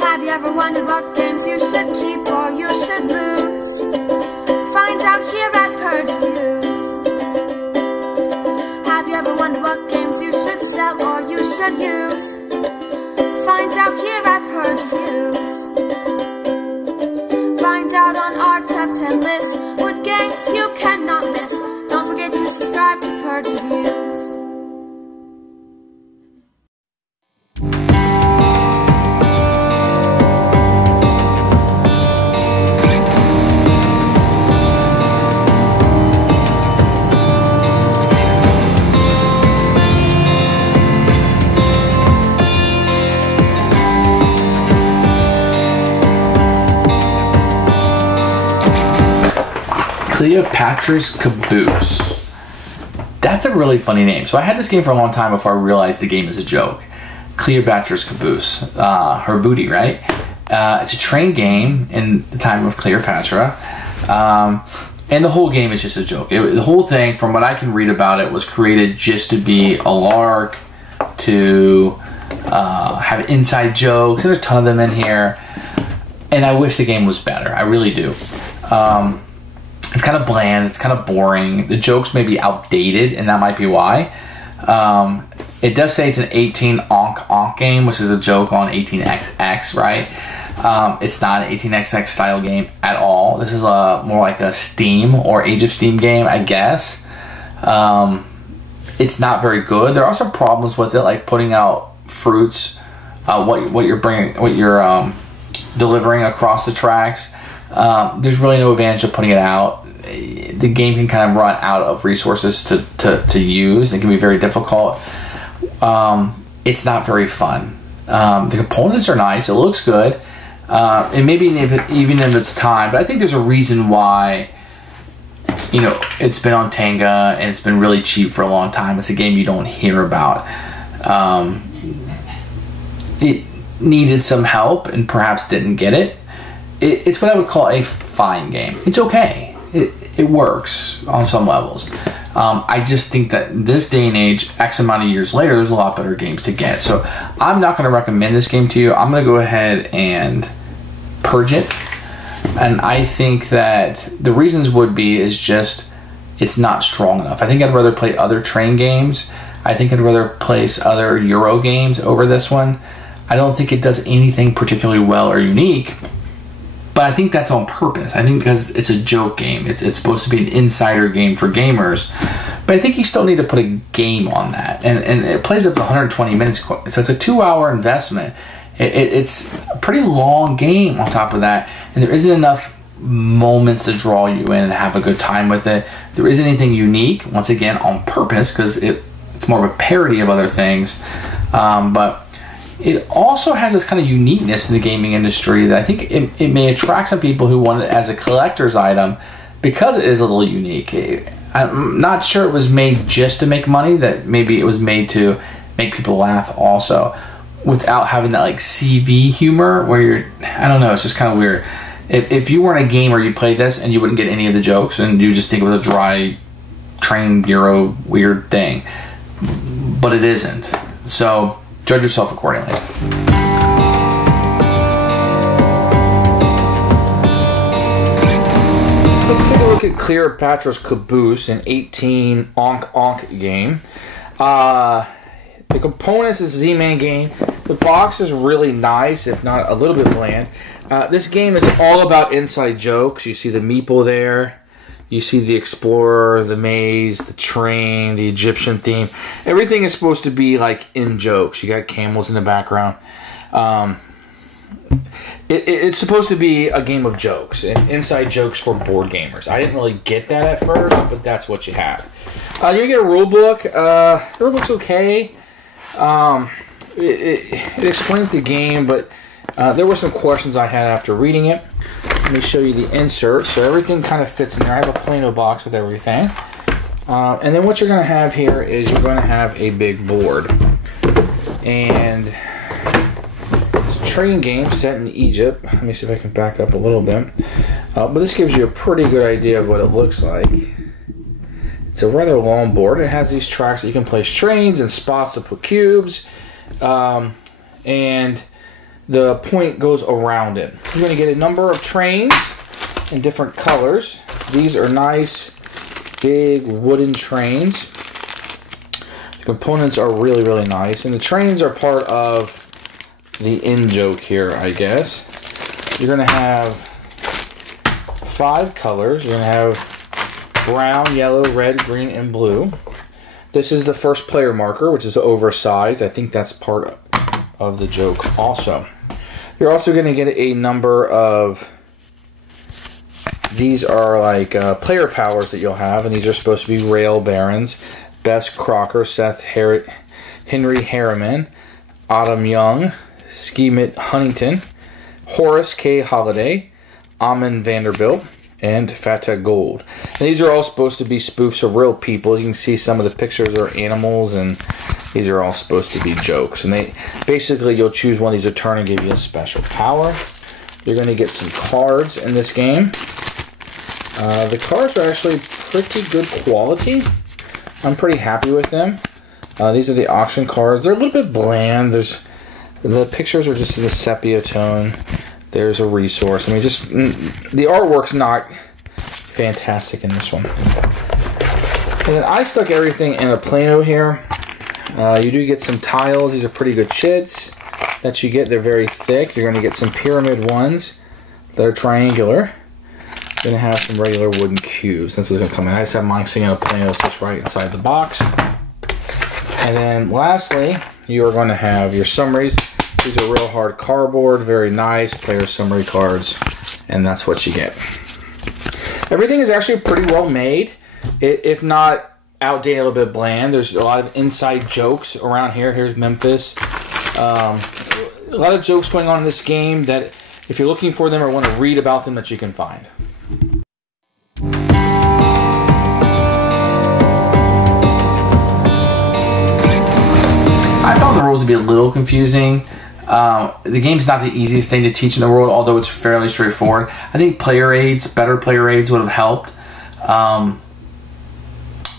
Have you ever wondered what games you should keep or you should lose? Find out here at Purge Reviews. Have you ever wondered what games you should sell or you should use? Find out here at Purge Reviews. Find out on our top 10 list what games you cannot miss. Don't forget to subscribe to Purge Reviews. Cleopatra's Caboose. That's a really funny name. So I had this game for a long time before I realized the game is a joke. Cleopatra's Caboose. Her booty, right? It's a train game in the time of Cleopatra. And the whole game is just a joke. The whole thing, from what I can read about it, was created just to be a lark, to have inside jokes. There's a ton of them in here. And I wish the game was better. I really do. It's kind of bland, it's kind of boring. The jokes may be outdated, and that might be why. It does say it's an 18 onk game, which is a joke on 18xx, right? It's not an 18xx style game at all. This is more like a Steam or Age of Steam game, I guess. It's not very good. There are some problems with it, like putting out fruits, what you're delivering across the tracks. There's really no advantage of putting it out. The game can kind of run out of resources to use. It can be very difficult. It's not very fun. The components are nice. It looks good. And maybe even in its time, but I think there's a reason why, you know, it's been on Tenga and it's been really cheap for a long time. It's a game you don't hear about. It needed some help and perhaps didn't get it. It's what I would call a fine game. It's okay. It works on some levels. I just think that this day and age, X amount of years later, there's a lot better games to get. So I'm not going to recommend this game to you. I'm going to go ahead and purge it. And I think that the reasons would be is just it's not strong enough. I think I'd rather play other train games. I think I'd rather place other Euro games over this one. I don't think it does anything particularly well or unique. But I think that's on purpose. I think because it's a joke game. It's supposed to be an insider game for gamers. But I think you still need to put a game on that. And it plays up to 120 minutes. So it's a 2-hour investment. It's a pretty long game on top of that. And there isn't enough moments to draw you in and have a good time with it. There isn't anything unique, once again, on purpose. Because it's more of a parody of other things. But it also has this kind of uniqueness in the gaming industry that I think it may attract some people who want it as a collector's item because it is a little unique. I'm not sure it was made just to make money, that maybe it was made to make people laugh also, without having that like CV humor where you're, I don't know, it's just kind of weird. If you weren't a gamer, you played this and you wouldn't get any of the jokes and you just think it was a dry train bureau weird thing. But it isn't. So judge yourself accordingly. Let's take a look at Cleopatra's Caboose, an 18 onk game. The components is a Z-Man game. The box is really nice, if not a little bit bland. This game is all about inside jokes. You see the meeple there. You see the explorer, the maze, the train, the Egyptian theme. Everything is supposed to be like in jokes. You got camels in the background. It's supposed to be a game of jokes and inside jokes for board gamers. I didn't really get that at first, but that's what you have. You get a rule book. The rule book's okay. It explains the game, but there were some questions I had after reading it. Let me show you the insert. So everything kind of fits in there. I have a Plano box with everything. And then what you're going to have here is you're going to have a big board. And it's a train game set in Egypt. Let me see if I can back up a little bit. But this gives you a pretty good idea of what it looks like. It's a rather long board. It has these tracks that you can place trains and spots to put cubes. And the point goes around it. You're going to get a number of trains in different colors. These are nice, big wooden trains. The components are really, really nice. And the trains are part of the in-joke here, I guess. You're going to have 5 colors. You're going to have brown, yellow, red, green, and blue. This is the first player marker, which is oversized. I think that's part of the joke also. You're also going to get a number of, these are like player powers that you'll have, and these are supposed to be Rail Barons, Bess Crocker, Seth Henry Harriman, Autumn Young, Skemet Huntington, Horace K. Holiday, Amon Vanderbilt, and Fata Gold. And these are all supposed to be spoofs of real people. You can see some of the pictures are animals, and these are all supposed to be jokes. And they basically, you'll choose one of these a turn and give you a special power. You're going to get some cards in this game. The cards are actually pretty good quality. I'm pretty happy with them. These are the auction cards. They're a little bit bland. The pictures are just the sepia tone. There's a resource. I mean, just the artwork's not fantastic in this one. And then I stuck everything in a plano here. You do get some tiles. These are pretty good chits that you get. They're very thick. You're going to get some pyramid ones that are triangular. You're going to have some regular wooden cubes. That's what's going to come in. I just have mine sitting in a plano, so it's right inside the box. And then lastly, you are going to have your summaries. These are real hard cardboard, very nice player summary cards, and that's what you get. Everything is actually pretty well made, if not outdated, a little bit bland. There's a lot of inside jokes around here. Here's Memphis. A lot of jokes going on in this game that if you're looking for them or want to read about them, that you can find. I found the rules to be a little confusing. The game's not the easiest thing to teach in the world, although it's fairly straightforward. I think better player aids would have helped.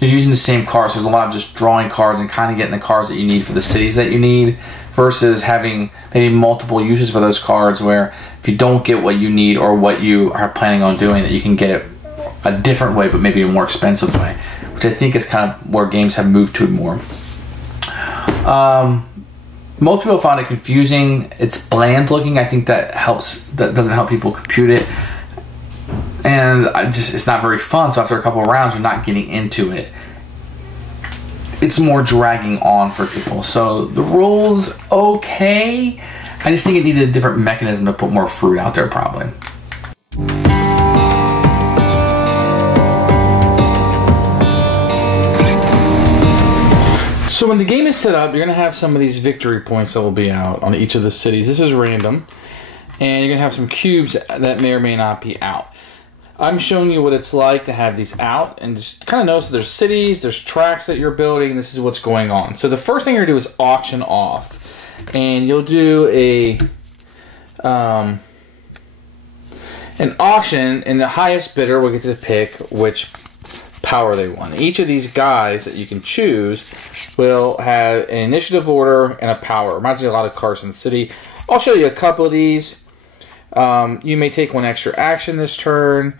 You're using the same cards, so there's a lot of just drawing cards and kind of getting the cards that you need for the cities that you need, versus having maybe multiple uses for those cards, where if you don't get what you need or what you are planning on doing, that you can get it a different way, but maybe a more expensive way, which I think is kind of where games have moved to more. Most people find it confusing. It's bland looking. I think that helps. That doesn't help people compute it, and it's not very fun. So after a couple of rounds, you're not getting into it. It's more dragging on for people. So the rules, okay. I just think it needed a different mechanism to put more fruit out there, probably. So when the game is set up, you're going to have some of these victory points that will be out on each of the cities. This is random. And you're going to have some cubes that may or may not be out. I'm showing you what it's like to have these out. And just kind of notice that there's cities, there's tracks that you're building. This is what's going on. So the first thing you're going to do is auction off. And you'll do an auction, and the highest bidder will get to pick which power they want. Each of these guys that you can choose will have an initiative order and a power. Reminds me of a lot of Carson City. I'll show you a couple of these. You may take one extra action this turn.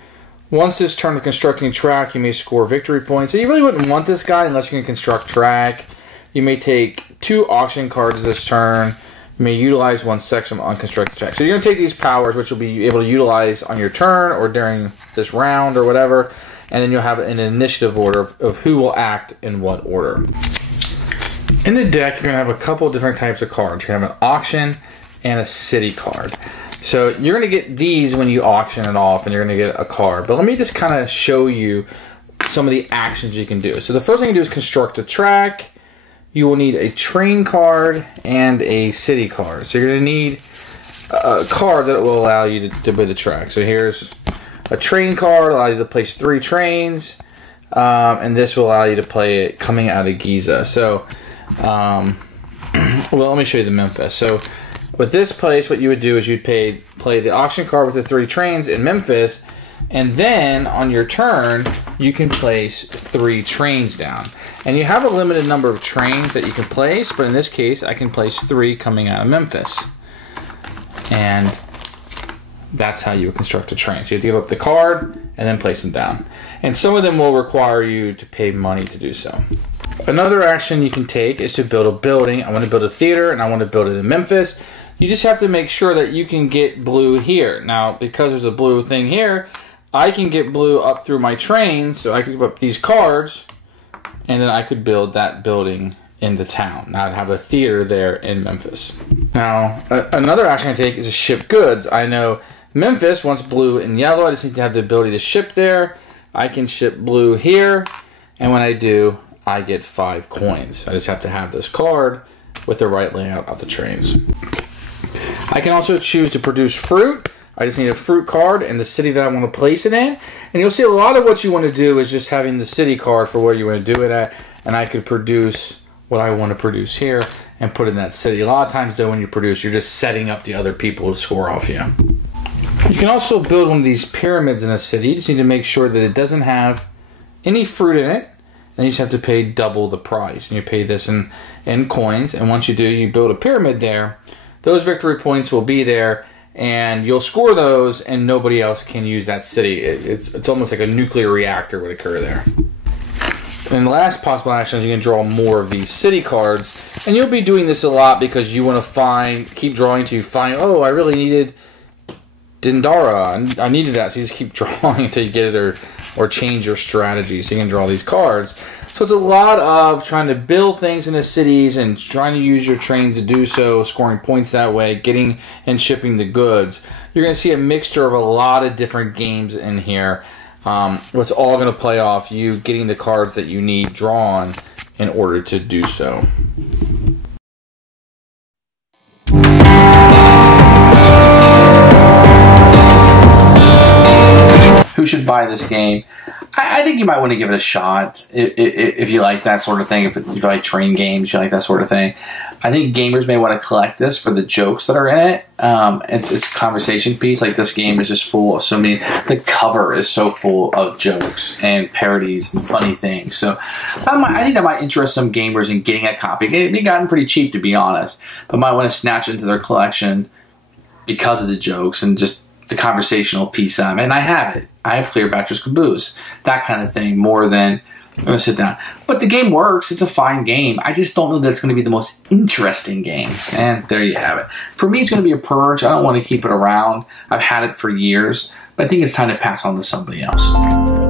Once this turn of constructing track, you may score victory points. So you really wouldn't want this guy unless you can construct track. You may take 2 auction cards this turn. You may utilize one section on constructed track. So you're going to take these powers, which you'll be able to utilize on your turn or during this round or whatever. And then you'll have an initiative order of who will act in what order. In the deck, you're going to have a couple different types of cards. You're going to have an auction and a city card. So you're going to get these when you auction it off, and you're going to get a card. But let me just kind of show you some of the actions you can do. So the first thing you do is construct a track. You will need a train card and a city card. So you're going to need a card that will allow you to build the track. So here's a train card, allow you to place 3 trains, and this will allow you to play it coming out of Giza. So, well, let me show you the Memphis. So, with this place, what you would do is you'd play the auction card with the 3 trains in Memphis, and then on your turn, you can place 3 trains down. And you have a limited number of trains that you can place, but in this case, I can place 3 coming out of Memphis. And that's how you would construct a train. So you have to give up the card and then place them down. And some of them will require you to pay money to do so. Another action you can take is to build a building. I want to build a theater and I want to build it in Memphis. You just have to make sure that you can get blue here. Now, because there's a blue thing here, I can get blue up through my train, so I could give up these cards, and then I could build that building in the town. Now I'd have a theater there in Memphis. Now, another action I take is to ship goods. I know Memphis wants blue and yellow. I just need to have the ability to ship there. I can ship blue here, and when I do, I get 5 coins. I just have to have this card with the right layout of the trains. I can also choose to produce fruit. I just need a fruit card and the city that I want to place it in. And you'll see a lot of what you want to do is just having the city card for where you want to do it at. And I could produce what I want to produce here and put in that city. A lot of times though, when you produce, you're just setting up the other people to score off you. You can also build one of these pyramids in a city. You just need to make sure that it doesn't have any fruit in it. And you just have to pay double the price. And you pay this in coins. And once you do, you build a pyramid there. Those victory points will be there. And you'll score those, and nobody else can use that city. It's almost like a nuclear reactor would occur there. And the last possible action is you can draw more of these city cards. And you'll be doing this a lot because you want to keep drawing to find, oh, I really needed Dindara. I needed that. So you just keep drawing until you get it or change your strategy. So you can draw these cards. So it's a lot of trying to build things in the cities and trying to use your trains to do so, scoring points that way, getting and shipping the goods. You're going to see a mixture of a lot of different games in here. What's all going to play off you getting the cards that you need drawn in order to do so. Who should buy this game? I think you might want to give it a shot if you like that sort of thing. If you like train games, you like that sort of thing. I think gamers may want to collect this for the jokes that are in it. It's a conversation piece. Like, this game is just full of so many. The cover is so full of jokes and parodies and funny things. So I think that might interest some gamers in getting a copy. It's gotten pretty cheap, to be honest, but might want to snatch it into their collection because of the jokes and just the conversational piece of it. And I have it. I have Cleopatra's Caboose. That kind of thing, more than I'm going to sit down. But the game works. It's a fine game. I just don't know that it's going to be the most interesting game. And there you have it. For me, it's going to be a Purge. I don't want to keep it around. I've had it for years. But I think it's time to pass on to somebody else.